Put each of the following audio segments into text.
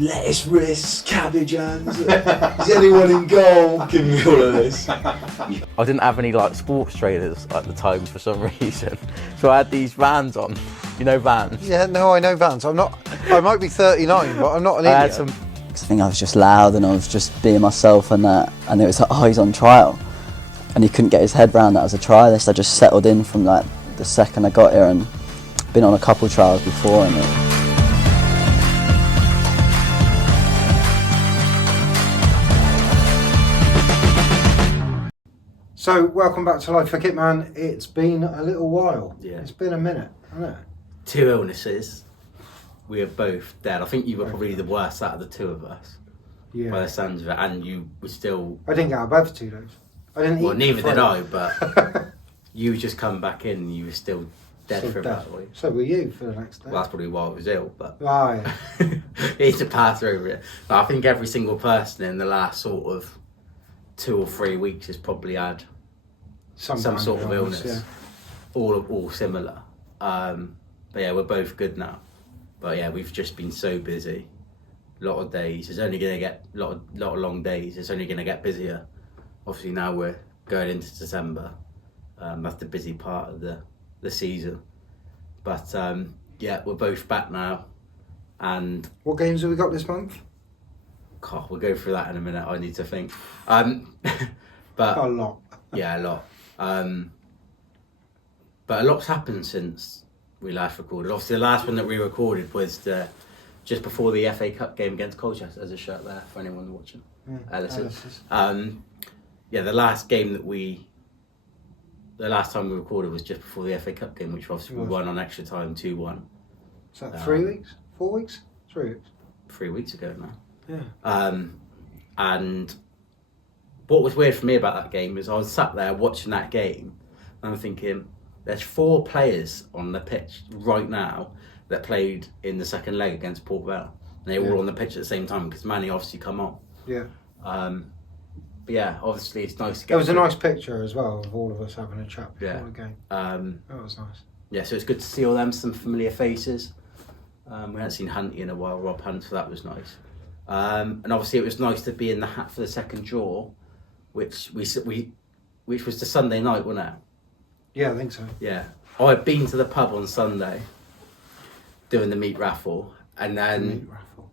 lettuce wrists, cabbage hands. Is anyone in goal? Give me all of this. I didn't have any like sports trainers at the time for some reason, so I had these Vans on. You know Vans? Yeah, no, I know Vans. I might be 39, but I'm not an idiot. I think I was just loud and I was just being myself and that, and it was like, oh, he's on trial, and he couldn't get his head round that I was a trialist. I just settled in from like the second I got here, and been on a couple of trials before. And So, welcome back to Life for Kitman. It's been a little while. Yeah. It's been a minute, hasn't it? 2 illnesses. We are both dead. I think you were probably the worst out of the two of us. Yeah. By the sounds of it, and you were still. I didn't get out of bed for 2 days. I didn't eat. Well, neither did I, Friday. but you just come back in and you were still dead Still for dead. about a week. So were you for the next day? Well, that's probably why I was ill, but Oh, yeah. it's a pass over it. But I think every single person in the last sort of 2 or 3 weeks has probably had some kind sort of illness. Yeah. All similar. But yeah, we're both good now. But yeah, we've just been so busy. A lot of days. It's only going to get a lot of long days. It's only going to get busier. Obviously now we're going into December. That's the busy part of the season. But yeah, we're both back now. And What games have we got this month? God, we'll go through that in a minute. I need to think. But A lot. yeah, a lot. But a lot's happened since we last recorded. Obviously, the last one that we recorded was just before the FA Cup game against Colchester. There's a shirt there for anyone watching. Ellis's. Yeah, the last time we recorded was just before the FA Cup game, which obviously we won on extra time 2-1. Is that 3 weeks? 4 weeks? 3 weeks? 3 weeks ago now. Yeah. And what was weird for me about that game is I was sat there watching that game and I'm thinking, there's 4 players on the pitch right now that played in the second leg against Port Vale. And they were all on the pitch at the same time because Manny obviously come on. Yeah. But yeah, obviously it's nice to get... There was a nice picture as well of all of us having a chat before the game. That was nice. Yeah, so it's good to see all them, some familiar faces. We hadn't seen Hunty in a while, Rob Hunt, so that was nice. And obviously it was nice to be in the hat for the second draw, which was the Sunday night, wasn't it? Yeah, I think so. Yeah. I'd been to the pub on Sunday doing the meat raffle, and then Meat raffle.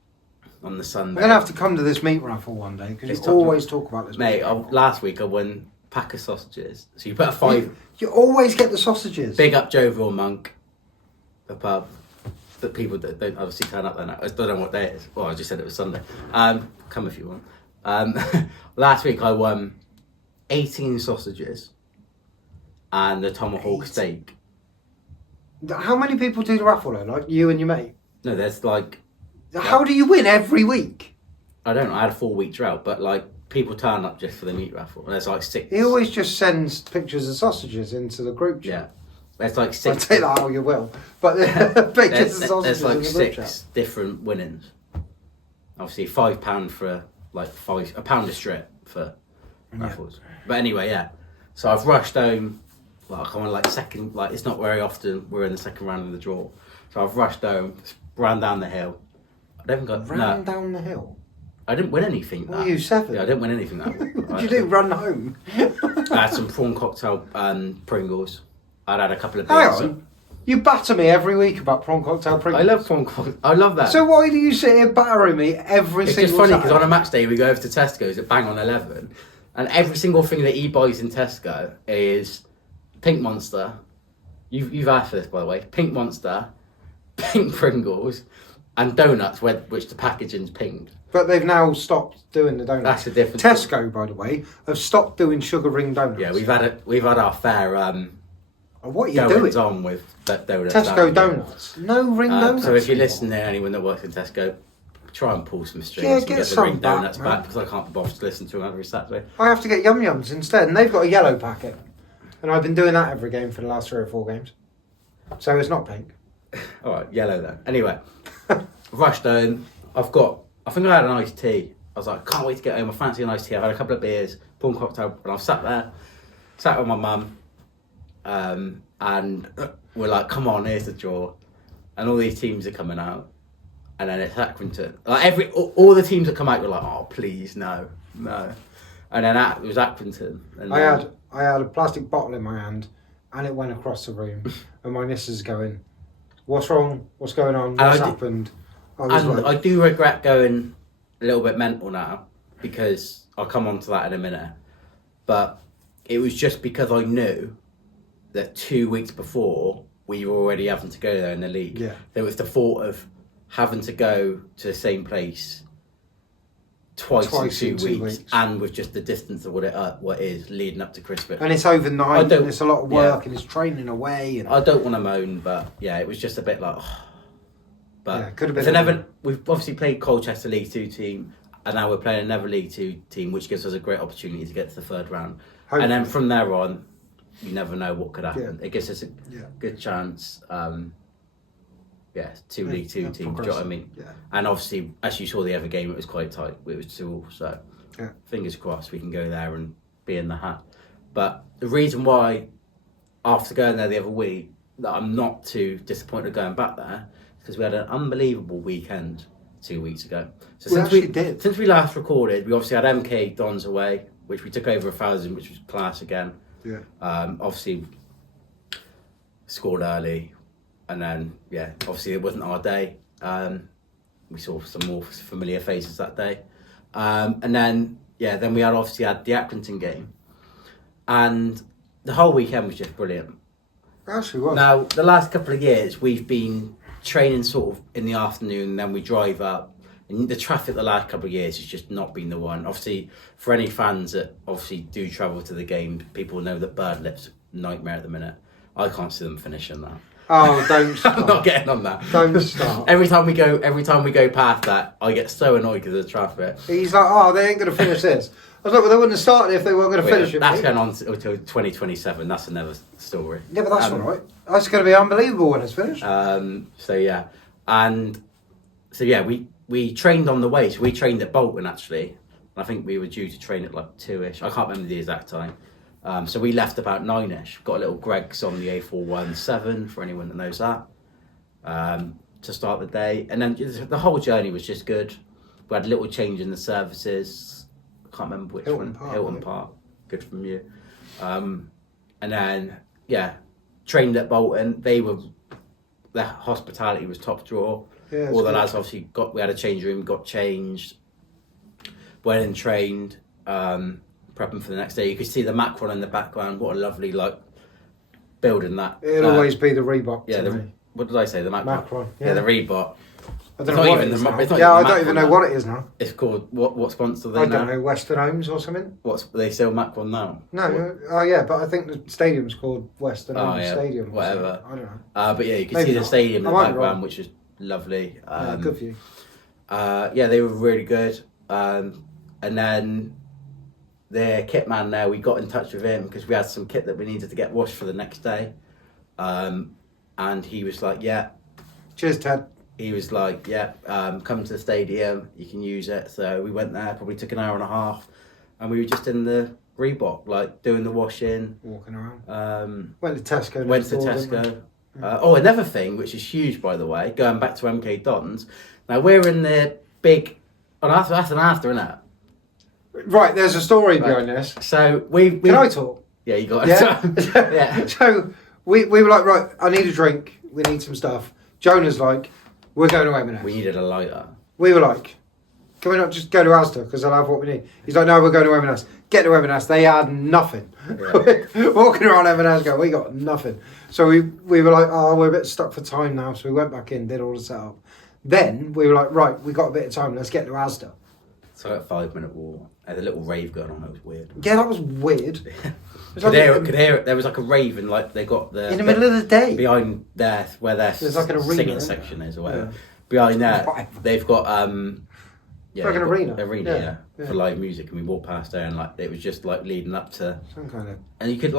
on the Sunday... We're going to have to come to this meat raffle one day because you always talk about this Mate, meat raffle. last week I won a pack of sausages. So you put a 5... You always get the sausages. Big up Jovial Monk, the pub. That people that don't obviously turn up then. I don't know what day it is. Well, I just said it was Sunday. Come if you want. Last week I won 18 sausages and the tomahawk steak. How many people do the raffle though? Like you and your mate? No, there's like... How do you win every week? I don't know, I had a 4-week drought, but like people turn up just for the meat raffle. And there's like 6... He always just sends pictures of sausages into the group chat. Yeah. There's like 6... I'll take that how you will. But pictures of sausages there's like in the group 6 chat. different winnings. Obviously £5 for like a pound a strip for raffles. But anyway, yeah. So I've rushed home. Like I'm on like second. Like it's not very often we're in the second round of the draw. So I've rushed home, ran down the hill. I don't think I Ran down the hill. I didn't win anything. What were you, 7? Yeah, I didn't win anything that week. What did you do? Run home? I had some prawn cocktail and Pringles. I'd had a couple of Hang beers. on. You batter me every week about prawn cocktail Pringles. I love prawn cocktail. I love that. So why do you sit here battering me every It's single just funny because Saturday? on a match day we go over to Tesco's at bang on 11, and every single thing that he buys in Tesco is Pink Monster. You've asked for this, by the way. Pink Monster, pink Pringles, and donuts, which the packaging's pink. But they've now stopped doing the donuts. That's the difference. Tesco, by the way, have stopped doing sugar ring donuts. Yeah, we've had our fair What are you goings doing? on with that donuts. Tesco donuts. No ring donuts. So if you anymore. listen to anyone that works in Tesco, try and pull some strings Yeah, and get get the some ring back, donuts man. back because I can't be bothered to listen to them every Saturday. I have to get Yum Yums instead, and they've got a yellow packet. And I've been doing that every game for the last 3 or 4 games. So it's not pink. All right, yellow then. Anyway, rushed home. I think I had an iced tea. I was like, can't wait to get home. I fancy an iced tea. I've had a couple of beers, prawn cocktail, and I've sat with my mum, and we're like, come on, here's the draw. And all these teams are coming out. and then it's Accrington. Like all the teams that come out were like, oh please no. And then it was Accrington. And I had a plastic bottle in my hand, and it went across the room, and my missus is going, "What's wrong? What's going on? What's happened?" I do regret going a little bit mental now, because I'll come on to that in a minute. But it was just because I knew that 2 weeks before we were already having to go there in the league. Yeah. There was the thought of having to go to the same place twice in 2 weeks, and with just the distance of what it is leading up to Christmas. And it's overnight, and it's a lot of work, and it's training away. And I don't want to moan, but yeah, it was just a bit like. But yeah, could have been. We've obviously played Colchester League 2 team, and now we're playing another League 2 team, which gives us a great opportunity to get to the third round. Hopefully. And then from there on, you never know what could happen. It gives us a good chance. 2 League 2 teams, do you know what I mean? Yeah. And obviously, as you saw the other game, it was quite tight. It was 2-2, so fingers crossed we can go there and be in the hat. But the reason why, after going there the other week, that I'm not too disappointed going back there, because we had an unbelievable weekend 2 weeks ago. So since we last recorded, we obviously had MK Dons away, which we took over 1,000, which was class again. Yeah. Obviously scored early, and then obviously it wasn't our day. We saw some more familiar faces that day, and then we obviously had the Accrington game, and the whole weekend was just brilliant. Actually was. Now the last couple of years we've been training sort of in the afternoon, and then we drive up. And the traffic the last couple of years has just not been the one. Obviously, for any fans that obviously do travel to the game, people know that Birdlip's a nightmare at the minute. I can't see them finishing that. Oh, don't start. I'm not getting on that. Don't start. Every time we go past that, I get so annoyed because of the traffic. He's like, oh, they ain't going to finish this. I was like, well, they wouldn't have started if they weren't going to finish it. That's going on until 2027. That's another story. Yeah, but that's all right. That's going to be unbelievable when it's finished. We trained on the way. So we trained at Bolton, actually. And I think we were due to train at like 2ish. I can't remember the exact time. So we left about 9ish. Got a little Greg's on the A417, for anyone that knows that, to start the day. And then the whole journey was just good. We had a little change in the services. I can't remember which one. Hilton Park. Good from you. And then, trained at Bolton. Their hospitality was top drawer. Yeah, all the lads obviously we had a change room, got changed, went and trained, prepping for the next day. You could see the Macron in the background. What a lovely building that. It'll always be the Reebok. Yeah, what did I say? The Macron. Yeah, the Reebok. I don't know what it is now. I don't even know what it is now. It's called what sponsor they now? I don't know, Western Homes or something. They sell Macron now? No, but I think the stadium's called Western Homes Stadium. Whatever. I don't know. But you can see the stadium in the background, which is lovely. Good for you. They were really good. And then the kitman there, we got in touch with him because we had some kit that we needed to get washed for the next day. And he was like, cheers, Ted. He was like, come to the stadium, you can use it. So we went there, probably took an hour and a half, and we were just in the Reebok, doing the washing. Walking around. Went to Tesco. Another thing, which is huge, by the way, going back to MK Dons. Now, we're in the big... Oh, that's an after, isn't it? Right, there's a story behind this. So, we... Can I talk? Yeah, you got it. Yeah. So, we were like, right, I need a drink. We need some stuff. Jonah's like, we're going to M&S. We needed a lighter. We were like, can we not just go to Asda because they'll have what we need? He's like, no, we're going to M&S. Get to M&S. They had nothing. Yeah. Walking around M&S going, we got nothing. So we were like, oh, we're a bit stuck for time now. So we went back in, did all the setup. Then we were like, right, we got a bit of time. Let's get to Asda. So a 5-minute walk. I had a little rave going on. That was weird. Yeah, that was weird. Could hear it. There was like a rave, and they got the in the middle of the day behind there where their like an arena, singing section is or whatever. Yeah. Behind there, they've got like an arena for live music, and we walked past there, and it was just leading up to some kind of. And you could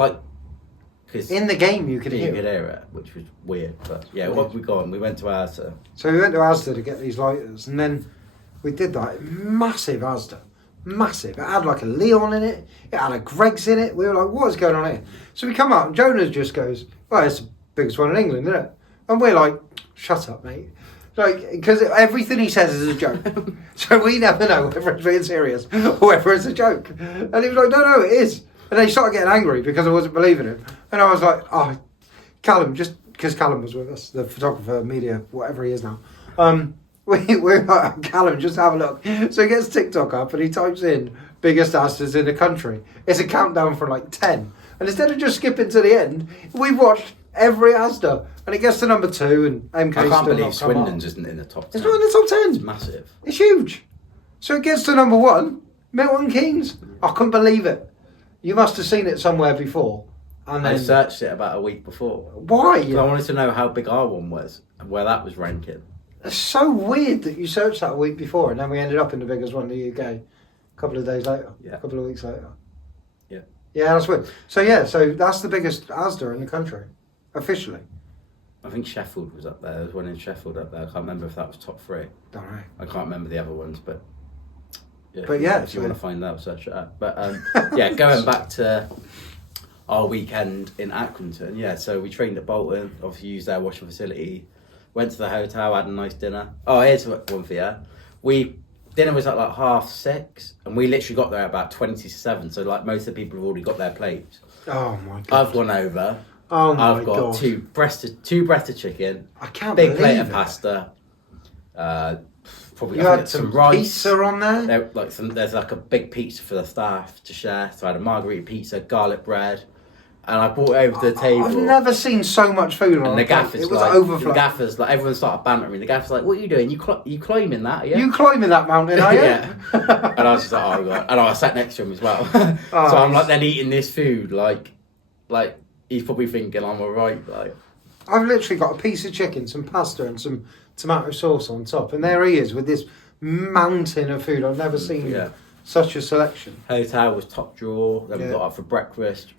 because in the game you could hear it, which was weird. But what we got, we went to Asda. So we went to Asda to get these lighters, and then we did that massive Asda. Massive. It had a Leon in it. It had a Greg's in it. We were like, what is going on here? So we come out and Jonah just goes, well, it's the biggest one in England, isn't it? And we're like, shut up, mate. Like, because everything he says is a joke. So we never know whether it's being serious or whether it's a joke. And he was like, no, it is. And they started getting angry because I wasn't believing him. And I was like, oh, Callum, just because Callum was with us, the photographer, media, whatever he is now. We're like, Callum, just have a look. So he gets TikTok up and he types in biggest Asdas in the country. It's a countdown from like 10. And instead of just skipping to the end, we watched every Asda. And it gets to number 2 and MK I can't still believe not come up. Swindon's isn't in the top 10. It's not in the top 10. It's massive. It's huge. So it gets to number 1, Milton Keynes. I couldn't believe it. You must have seen it somewhere before. And I then searched it about a week before. why? 'Cause I wanted to know how big our one was and where that was ranking. It's so weird that you searched that a week before and then we ended up in the biggest one in the UK a couple of days later. Yeah. A couple of weeks later. Yeah. Yeah, that's weird. So yeah, so that's the biggest Asda in the country. Officially. I think Sheffield was up there. There was one in Sheffield up there. I can't remember if that was top 3. Don't know. I can't remember the other ones, but But yeah, if you so- want to find out, search it up. But yeah, going back to our weekend in Accrington, yeah. So we trained at Bolton. Obviously, used their washing facility. Went to the hotel, had a nice dinner. Oh, here's one for you. Dinner was at like 6:30, and we literally got there at about 7:20. So like most of the people have already got their plates. Oh my god. I've gone over. Oh my I've got god. two breasted chicken, I can't big believe plate of it. pasta. Probably You I think had some some rice. pizza on there? There's like a big pizza for the staff to share. So I had a margarita pizza, garlic bread, and I brought it over to the table. I've never seen so much food on And a the plate. gaffer's It was like, overflowing. the gaffer's like, everyone started bantering me. The gaffer's like, "What are you doing? You climbing that? Yeah." You climbing that mountain, are you? Yeah. And I was just like, "Oh god!" And I sat next to him as well. So I'm like, then eating this food, like he's probably thinking I'm alright. Like, I've literally got a piece of chicken, some pasta, and some tomato sauce on top, and there he is with this mountain of food. I've never seen Yeah. such a selection. hotel was top drawer. Then we Yeah. got up for breakfast.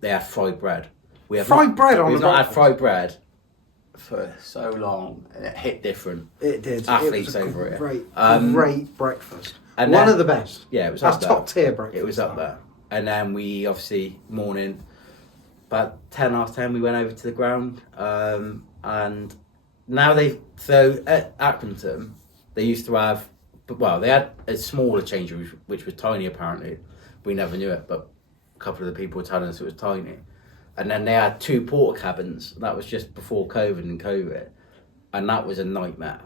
They had fried bread. We have Fried bread on We've the not had breakfast? fried bread for so long, and it hit different. It did. Athletes it was over a it. great, great breakfast. and One then- of the best. Yeah, it was That's up there. top tier breakfast. It was up there. And then we obviously morning, about 10:10, we went over to the ground. And now so at Accrington, they used to have, they had a smaller change room, which was tiny apparently. We never knew it, but a couple of the people were telling us it was tiny. And then they had 2 porta cabins. That was just before COVID. And that was a nightmare.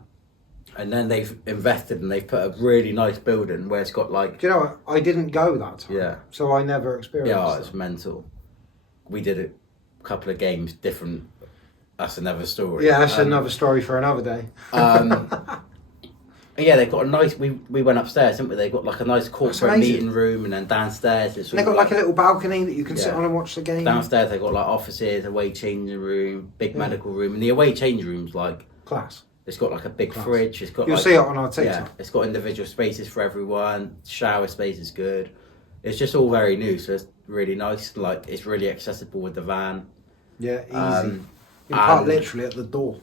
And then they've invested and they've put a really nice building where it's got like, Do you know what? I didn't go that time. Yeah. So I never experienced yeah, it. it's mental. We did a couple of games different. That's another story. Yeah, that's another story for another day. Yeah, they've got a nice. We went upstairs, didn't we? They've got like a nice corporate amazing. meeting room, and then downstairs it's And they've all got like a little balcony that you can sit Yeah. on and watch the game. downstairs they've got like offices, away changing room, big Yeah. medical room, and the away changing room's like Class. it's got like a big Class. fridge. It's got You'll like, see it on our yeah, TikTok. it's got individual spaces for everyone. Shower space is good. It's just all very new, so it's really nice. Like it's really accessible with the van. Yeah, easy. You and- park literally at the door.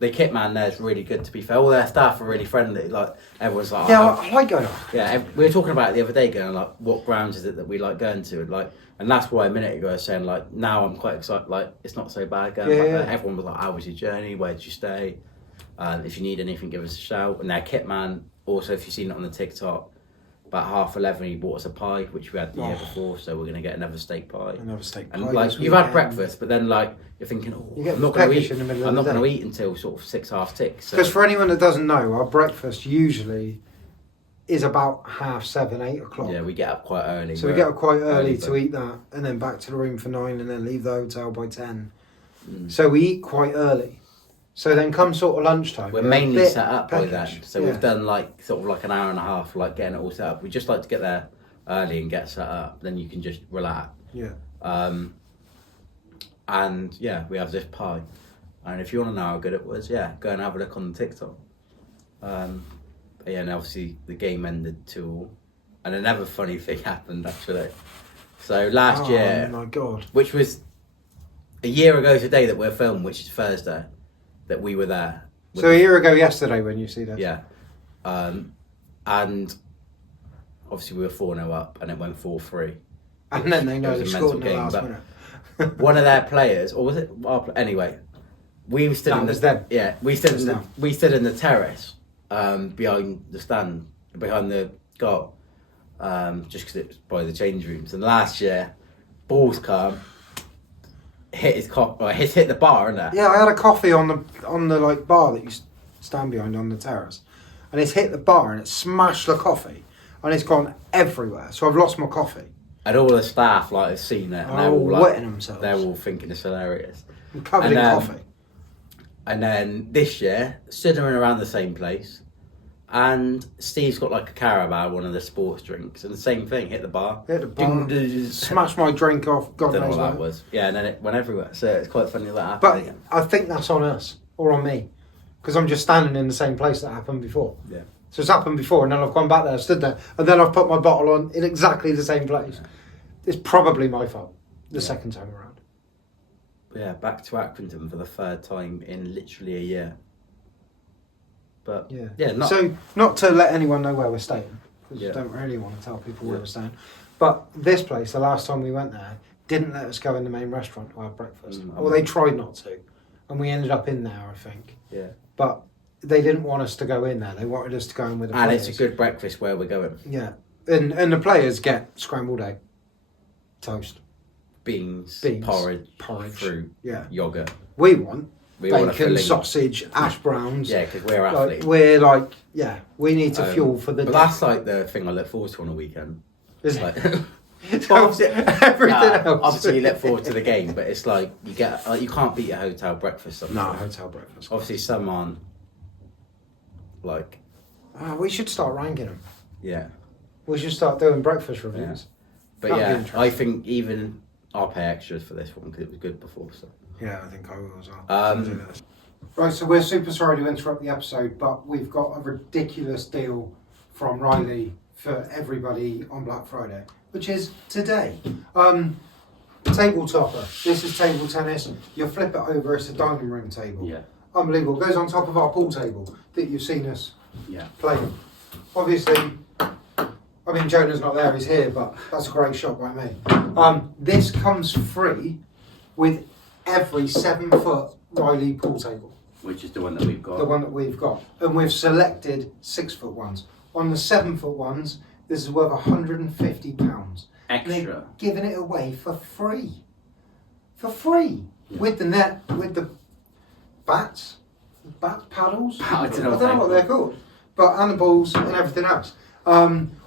The Kitman there is really good, to be fair. All their staff are really friendly. Like everyone's like, Yeah, oh, I like going. yeah. We were talking about it the other day, going like, what grounds is it that we like going to? And that's why a minute ago I was saying like, now I'm quite excited. Like it's not so bad going Yeah, back yeah. there. Everyone was like, how was your journey? Where did you stay? If you need anything, give us a shout. And their Kitman, also if you've seen it on the TikTok, about 11:30 he bought us a pie, which we had the year before. So we're gonna get another steak pie. Another steak And pie like this you've had weekend. breakfast, but then like you're thinking, oh, You get I'm not going to peckish eat. in the middle of I'm the not going to day. eat until sort of 6:30. So Because for anyone that doesn't know, our breakfast usually is about 7:30, 8 o'clock. yeah, we get up quite early. So we We're get up quite early to but- eat that, and then back to the room for 9, and then leave the hotel by 10. Mm. So we eat quite early. So then come sort of lunchtime. We're we're a mainly bit set up by then, peckish. so Yeah. we've done like sort of like an hour and a half, like getting it all set up. We just like to get there early and get set up. Then you can just relax. Yeah. And yeah, we have this pie. And if you want to know how good it was, yeah, go and have a look on the TikTok. But yeah, and obviously the game ended 2-2. And another funny thing happened actually. So last year, Oh my god. which was a year ago today that we're filming, which is Thursday, that we were there. So a year ago yesterday when you see that. Yeah. And obviously we were 4-0 up and it went 4-3. And then they know It they was a scored in mental the last game, minute. One of their players, or was it our anyway, We stood No, in it was the them. yeah. We stood in the them. we stood in the terrace behind the stand, behind the goal, just because it was by the change rooms. And last year, balls come, hit hit the bar, innit? Yeah, I had a coffee on the like bar that you stand behind on the terrace, and it's hit the bar and it smashed the coffee, and it's gone everywhere. So I've lost my coffee. And all the staff like have seen it, and they're all like, wetting themselves. they're all thinking it's hilarious. I'm covered And, in coffee. And then this year, stood in around the same place, and Steve's got like a Carabao, one of the sports drinks, and the same thing, hit the bar. Hit the bar. Smash. Smashed my drink off. God Don't know knows what that where. was. Yeah, and then it went everywhere. So it's quite funny that happened But again. I think that's on us or on me, because I'm just standing in the same place that happened before. Yeah. So it's happened before, and then I've gone back there, stood there, and then I've put my bottle on in exactly the same place. It's probably my fault the second time around. Yeah, back to Accrington for the third time in literally a year. But not So not to let anyone know where we're staying, because Yeah. I don't really want to tell people where Yeah. we're staying. But this place, the last time we went there, didn't let us go in the main restaurant to have breakfast. Well, they tried not to, and we ended up in there, I think. yeah. But they didn't want us to go in there. They wanted us to go in with the And players. it's a good breakfast where we're going. Yeah, and the players get scrambled egg, toast, Beans, Beans, porridge, porridge. fruit, Yeah, yogurt. we want We want a bacon, filling. sausage, hash browns. Yeah, because we're Like, athletes. we're like, yeah, we need to fuel for the But day. that's like the thing I look forward to on a weekend. Isn't Like, it? Everything else. obviously you look forward to the game, but it's like you get you can't beat a hotel breakfast. No, Sometimes. hotel breakfast. Obviously some aren't like We should start ranking them. yeah. We should start doing breakfast reviews. But That'd be yeah, interesting. I think even I'll pay extras for this one because it was good before. So Yeah, I think I will as well. Um, Right, so we're super sorry to interrupt the episode, but we've got a ridiculous deal from Riley for everybody on Black Friday, which is today. Table topper. This is table tennis. You flip it over, it's a dining room table. yeah, Unbelievable. It goes on top of our pool table that you've seen us yeah. playing. Obviously, I mean, Jonah's not there, he's here, but that's a great shot by me. This comes free with every 7-foot Riley pool table, Which is the one that we've got. the one that we've got. And we've selected 6-foot ones. On the 7-foot ones, this is worth £150. And they're Extra. giving it away for free. For free. Yeah. With the net, with the bats, paddles? I don't know what they're called. But and the balls and everything else.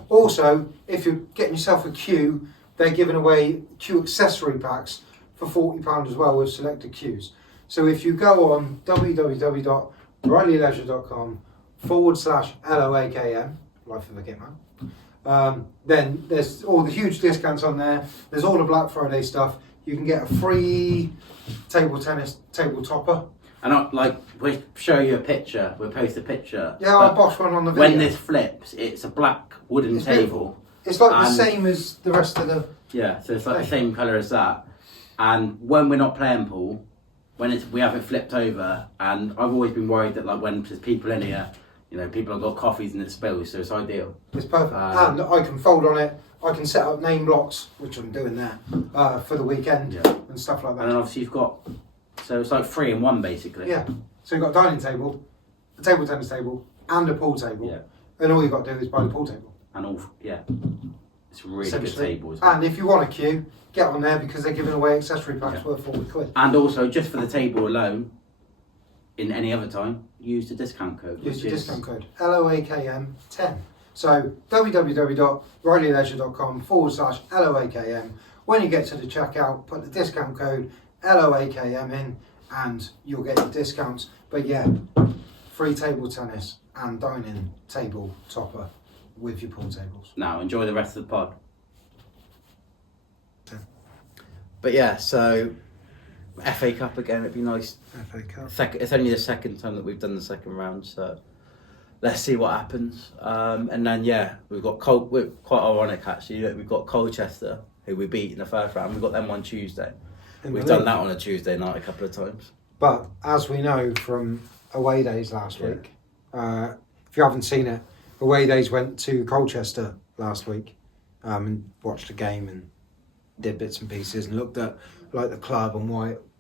Also, if you're getting yourself a cue, they're giving away cue accessory packs for £40 as well with selected cues. So if you go on www.rileyleisure.com/LOAKM, Life of a Kitman, then there's all the huge discounts on there. There's all the Black Friday stuff. You can get a free table tennis table topper. And we'll show you a picture. We'll post a picture. Yeah, I'll But bosh one on the video. when this flips, it's a black wooden It's table. beautiful. It's like the And- same as the rest of the. Yeah, so it's like the same colour as that. And when we're not playing pool, we have it flipped over, and I've always been worried that like when there's people in here, people have got coffees and it spills, so it's ideal. It's perfect. Um, And I can fold on it. I can set up name blocks, which I'm doing there, for the weekend Yeah. and stuff like And then that. obviously you've got, so it's like 3 in 1 basically. Yeah. So you've got a dining table, a table tennis table, and a pool table. Yeah. And all you've got to do is buy the pool table. And it's a really good essentially. table as well. And if you want a queue, get on there because they're giving away accessory packs Yeah. worth £40. And also, just for the table alone, in any other time, use the discount code. Use the which is- discount code LOAKM10. So www.rileyleisure.com/LOAKM. When you get to the checkout, put the discount code LOAKM in and you'll get your discounts. But yeah, free table tennis and dining table topper with your pool tables. Now, enjoy the rest of the pod. But yeah, so FA Cup again, it'd be nice. FA Cup. It's only the second time that we've done the second round, so let's see what happens. And then we've got we're quite ironic actually. We've got Colchester, who we beat in the first round. We've got them on Tuesday. We've done that on a Tuesday night a couple of times. But as we know from away days last Yeah. week, if you haven't seen it, away days went to Colchester last week and watched a game and did bits and pieces and looked at like the club and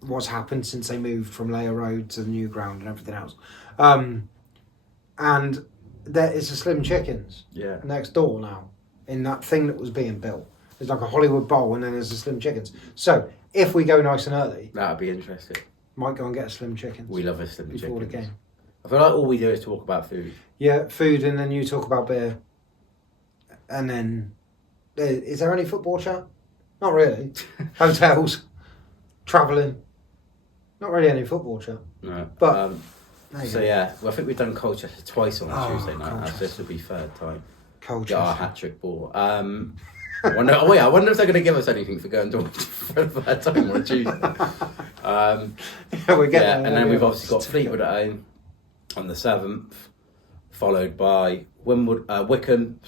what's happened since they moved from Layer Road to the new ground and everything else. And there is a Slim Chickens next door now in that thing that was being built. There's like a Hollywood Bowl and then there's a Slim Chickens. So if we go nice and early, That'd be interesting. might go and get a Slim Chickens. We love a Slim before the Chickens. game. I feel like all we do is talk about food. Yeah, food, and then you talk about beer. And then, is there any football chat? Not really. Hotels, travelling. Not really any football chat. No. But there you So go. yeah, well, I think we've done Colchester twice on Oh, Tuesday night. Colchester. This will be third time. Colchester. Get our hat trick ball. I wonder if they're going to give us anything for going to watch for the third time on a Tuesday. Yeah, we get Yeah, there, and then we've yeah. obviously got Fleetwood at home on the 7th, followed by Wickham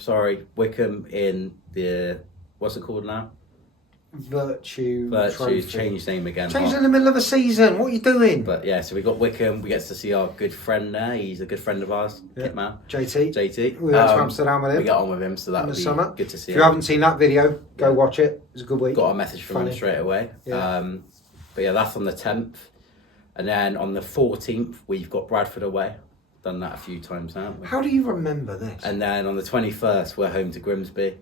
in the, what's it called now? Virtue Virtue's Trophy. changed name again. Changed in the middle of a season. What are you doing? But yeah, so we got Wickham. We get to see our good friend there. He's a good friend of ours, Yeah. Kitman. JT. JT. We went to Amsterdam with him. We got on with him, so that in would the be summer. good to see If you him. haven't seen that video, go watch it. It was a good week. Got a message from him Funny. straight away. Yeah. But yeah, that's on the 10th. And then on the 14th, we've got Bradford away. Done that a few times now. How do you remember this? And then on the 21st, we're home to Grimsby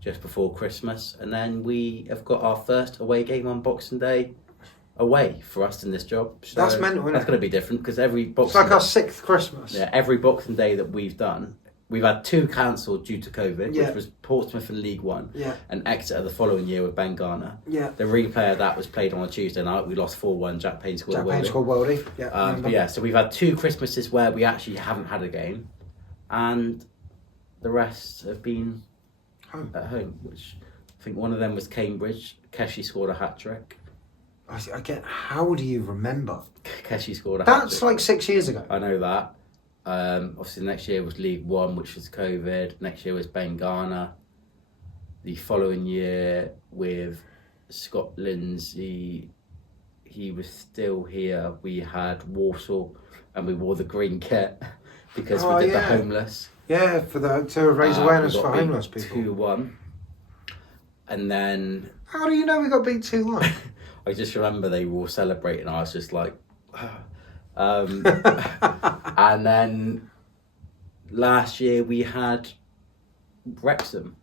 just before Christmas. And then we have got our first away game on Boxing Day away for us in this job. So That's mental, isn't That's it? going to be different because every It's Boxing like our 6th Christmas. every Boxing Day that we've done, we've had 2 cancelled due to COVID, Yeah. which was Portsmouth in League One Yeah. and Exeter the following year with Ben Garner. Yeah. The replay of that was played on a Tuesday night. We lost 4-1. Jack Payne scored Jack a Payne worldie. scored worldie. Yeah. remember. But yeah, so we've had 2 Christmases where we actually haven't had a game, and the rest have been Home. at home. Which I think one of them was Cambridge. Keshi scored a hat trick. I get. How do you remember? Keshi scored a hat trick. That's like 6 years ago. I know that. Obviously, next year was League One, which was COVID. Next year was Ben Garner. The following year with Scott Lindsay, he was still here. We had Walsall, and we wore the green kit because Oh, we did yeah. the homeless. Yeah, to raise awareness we got for beat homeless people. 2-1. And then How do you know we got beat 2-1? I just remember they were all celebrating. I was just like, and then last year we had Wrexham,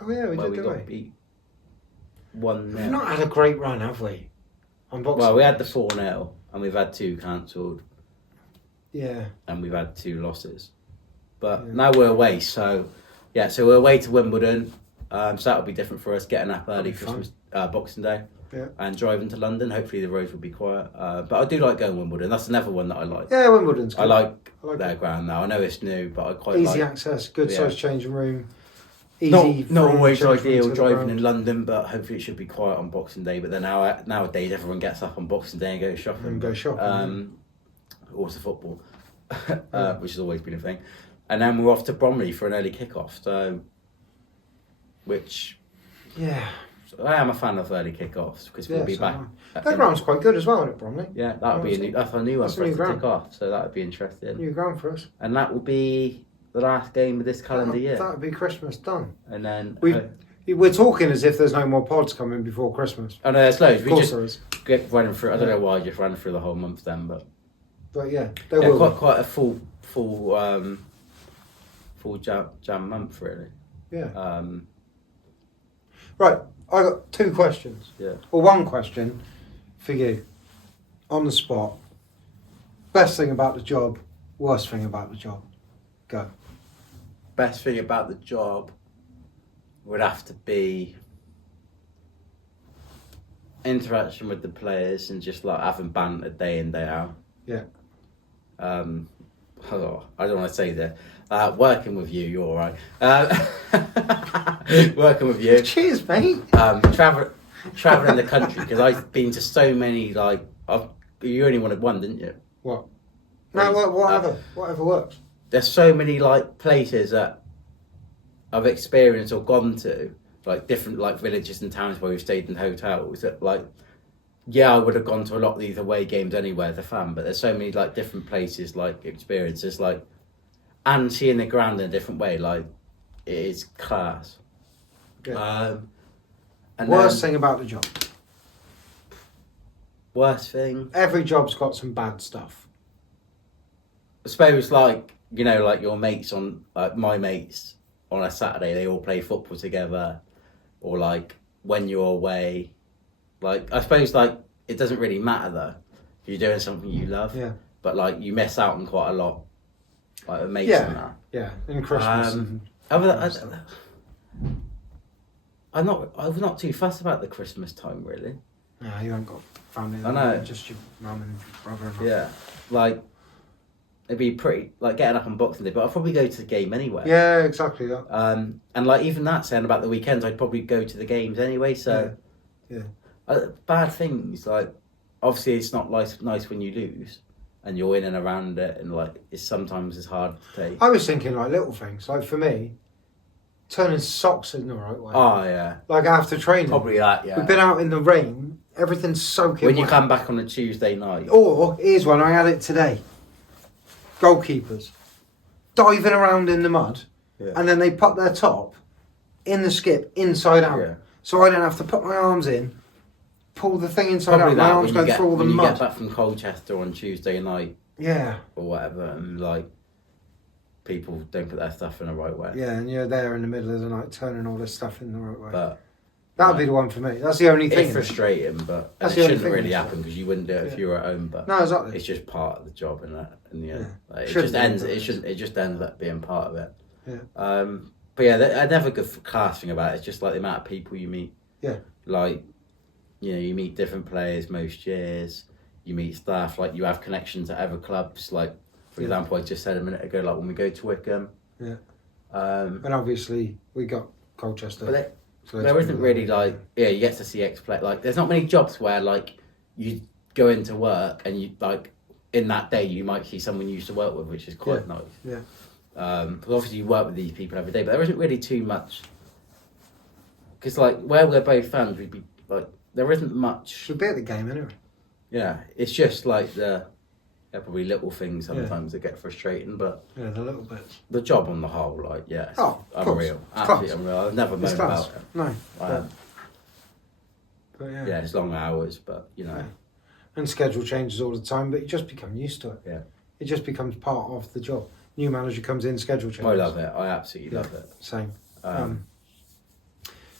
Oh yeah, we where did, we didn't got we? beat 1-0. We've not had a great run, have we? On Boxing Well, we had the Day. 4-0, and we've had 2 cancelled, Yeah. and we've had 2 losses. But Yeah. now we're away, so yeah, so we're away to Wimbledon. So that'll be different for us, getting up early That'll be Christmas, Boxing Day, Yeah. and driving to London. Hopefully the roads will be quiet. But I do like going to Wimbledon. That's another one that I like. Yeah, Wimbledon's good. I like I like their it. ground now. I know it's new, but I quite Easy like. access, good Yeah. sized changing room. Easy. Not from always changing room ideal to the driving ground. in London, but hopefully it should be quiet on Boxing Day. But then nowadays everyone gets up on Boxing Day and goes shopping. And go shopping. Or to football, which has always been a thing. And then we're off to Bromley for an early kickoff. So, Yeah. I am a fan of early kickoffs because we'll Yeah, be so back. am I. That ground's quite good as well, isn't it, Bromley? Yeah, that would be a new. That's a new one That's a for us new to ground. kick off. So that would be interesting. New ground for us. And that will be the last game of this calendar year. That would be Christmas done. And then We're talking as if there's no more pods coming before Christmas. oh no, there's loads. Of We course just there is. get running through. I don't know why I just ran through the whole month then, but But yeah, there yeah, will. quite a full jam month really. Yeah. Right, I got 2 questions. Yeah. Or 1 question for you. On the spot. Best thing about the job, worst thing about the job. Go. Best thing about the job would have to be interaction with the players and just like having banter day in day out. Yeah. I don't want to say that. Working with you, you're all right. Working with you. Cheers, mate. Traveling the country because I've been to so many you only wanted one, didn't you? What? No, whatever works. There's so many like places that I've experienced or gone to, like different like villages and towns where we've stayed in hotels that like yeah, I would have gone to a lot of these away games anyway as a fan, but there's so many like different places, like experiences, like and seeing the ground in a different way, like it is class. Yeah. And Worst thing about the job. Worst thing. Every job's got some bad stuff. I suppose, like, you know, like your mates on, like my mates on a Saturday, they all play football together, or like when you're away, like I suppose like it doesn't really matter though. If you're doing something you love, Yeah. but like you miss out on quite a lot, like with mates Yeah. and that. Yeah, in Christmas. I'm not too fussed about the Christmas time really. No, you haven't got family. I know. Just your mum and brother. And Yeah, like it'd be pretty like getting up on Boxing Day, but I'll probably go to the game anyway. Yeah, exactly that. And like even that saying about the weekends, I'd probably go to the games anyway. So, Yeah. Bad things like obviously it's not nice when you lose, and you're in and around it, and like it's hard to take. I was thinking like little things. Like for me, turning socks in the right way. Oh yeah, Like after training. probably that. Yeah. We've been out in the rain. Everything's soaking when you wet. come back on a Tuesday night. Or here's one. I had it today. Goalkeepers diving around in the mud, Yeah. and then they put their top in the skip inside out. Yeah. So I don't have to put my arms in, pull the thing inside Probably out. My that arms when go you get through all the when you mud. get back from Colchester on Tuesday night Yeah, or whatever, and like people don't put their stuff in the right way. yeah, and you're there in the middle of the night turning all this stuff in the right way. But That'd be the one for me. That's the only thing. it's frustrating, but That's it the only shouldn't thing, really isn't it? happen because you wouldn't do it if you were at home. But No, exactly. it's just part of the job, and that in the end, Yeah. like, it Shouldn't just be, ends. but It it shouldn't. It just ends up being part of it. Yeah. But yeah, another good class thing about it is just like the amount of people you meet. Yeah. Like, you know, you meet different players most years. You meet staff. Like, you have connections at other clubs. Like, for example, I just said a minute ago, like when we go to Wickham. Yeah. And obviously we got Colchester. But so there isn't really like you get to see ex-play. Like there's not many jobs where like you go into work and you like in that day you might see someone you used to work with, which is quite nice. Yeah. Because obviously you work with these people every day, but there isn't really too much. Because like where we're both fans, we'd be like there isn't much. Should be at the game anyway. Yeah, it's just like there are probably little things sometimes that get frustrating, but Yeah, the little bits. the job on the whole, like it's Oh, of course. unreal, It's absolutely class. unreal. I've never It's moaned class. about it. No. Um, But yeah, it's long hours, but you know. Yeah. And schedule changes all the time, but you just become used to it. Yeah. It just becomes part of the job. New manager comes in, schedule changes. I love it. I absolutely love it. Same. Um,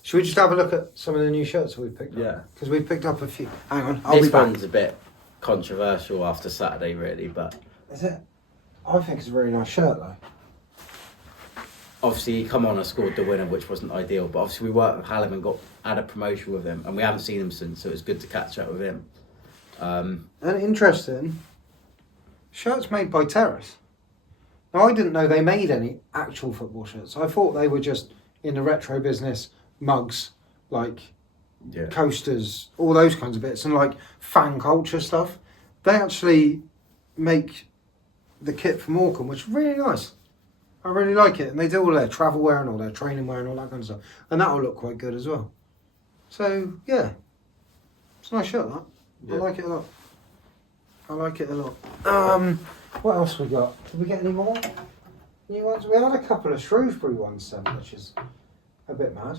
Should we just have a look at some of the new shirts that we picked up? Yeah. Because we picked up a few. Hang on, I'll be this back. one's a bit controversial after Saturday, really, but Is it? I think it's a very nice shirt, though. obviously he come on and scored the winner, which wasn't ideal. But obviously we worked with Hallam and had a promotion with him, and we haven't seen him since, so it was good to catch up with him. And interesting, shirts made by Terrace. Now, I didn't know they made any actual football shirts. I thought they were just in the retro business, mugs, like Yeah. coasters, all those kinds of bits, and like fan culture stuff. They actually make the kit for Morecambe, which is really nice. I really like it. And they do all their travel wear and all their training wear and all that kind of stuff. And that'll look quite good as well. So, yeah. It's a nice shirt, that. Yeah. I like it a lot. I like it a lot. What else we got? Did we get any more new ones? We had a couple of Shrewsbury ones sent, which is a bit mad.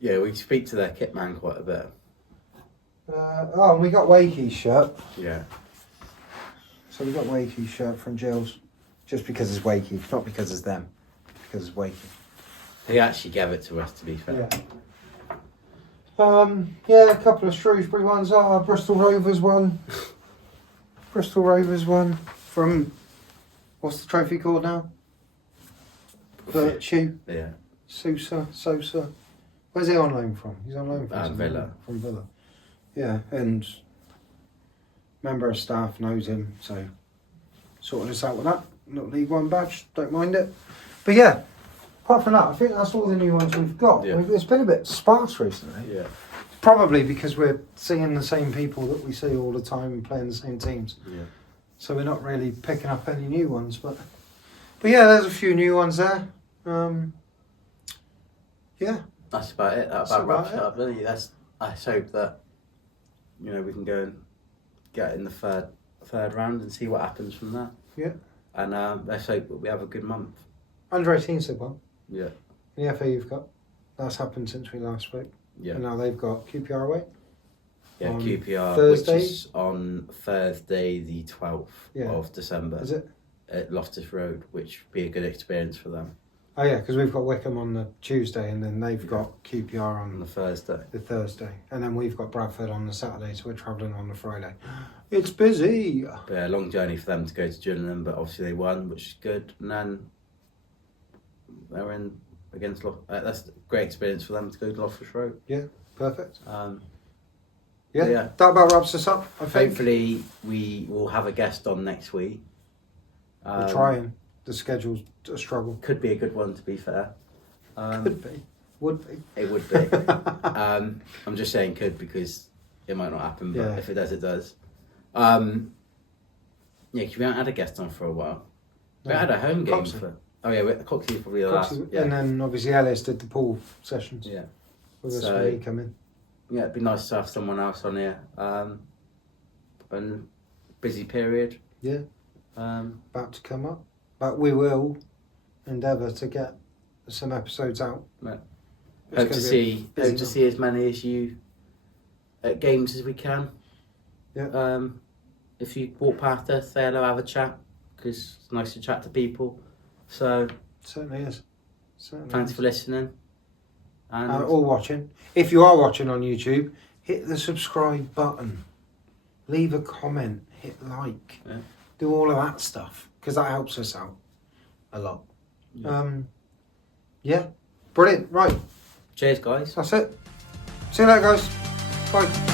Yeah, we speak to their kit man quite a bit. And we got Wakey's shirt. Yeah. So we got Wakey's shirt from Jill's, just because it's Wakey, not because it's them, because it's Wakey. He actually gave it to us, to be fair. Yeah, a couple of Shrewsbury ones. Bristol Rovers one. Bristol Rovers one from, what's the trophy called now? Virtue. Yeah. Sosa. Where's he on loan from? He's on loan from Villa. From Villa. Yeah, and member of staff knows him, so sorted us out with that. Little League One badge, don't mind it. But yeah, apart from that, I think that's all the new ones we've got. Yeah. It's been a bit sparse recently. Yeah. Probably because we're seeing the same people that we see all the time and playing the same teams. Yeah. So we're not really picking up any new ones, but yeah, there's a few new ones there. Yeah. That's about it. That That's about wraps about it up, really. I just hope that we can go and get in the third round and see what happens from there. Yeah. And let's hope that we have a good month. Under 18 said one. Yeah. The FA you've got. That's happened since we last spoke. Yeah. And now they've got QPR away. Yeah, on QPR, Thursday? which is on Thursday the 12th Yeah. of December Is it? at Loftus Road, which would be a good experience for them Oh yeah, because we've got Wickham on the Tuesday, and then they've Yeah. got QPR on on the Thursday. the Thursday, and then we've got Bradford on the Saturday. So we're travelling on the Friday. It's busy. But yeah, a long journey for them to go to Gillingham, but obviously they won, which is good. And then they're in against that's a great experience for them to go to Loftus Road. Perfect. Yeah. That about wraps us up. I think Hopefully we will have a guest on next week. we're trying. The schedule's a struggle. Could be a good one, to be fair. Could be, would be. It would be. I'm just saying could because it might not happen, but Yeah. if it does, it does. Yeah, 'cause we haven't had a guest on for a while. We No. had a home game Coxey. for. Oh yeah, Coxey probably the last. Coxey- Yeah. And then obviously Ellis did the pool sessions Yeah. with us So- when he come in. Yeah, it'd be nice to have someone else on here. And busy period. Yeah. Um, About to come up, but we will endeavour to get some episodes out. Right. It's hope gonna to be a see busy hope to month. see as many as you at games as we can. Yeah. If you walk past us, say hello, have a chat, because it's nice to chat to people. So Certainly is. Certainly thanks is. for listening. And Or watching. If you are watching on YouTube, hit the subscribe button, leave a comment, hit like, Yeah. do all of that stuff because that helps us out a lot. Yeah. Yeah, brilliant. Right, cheers, guys. that's it. See you later, guys. Bye.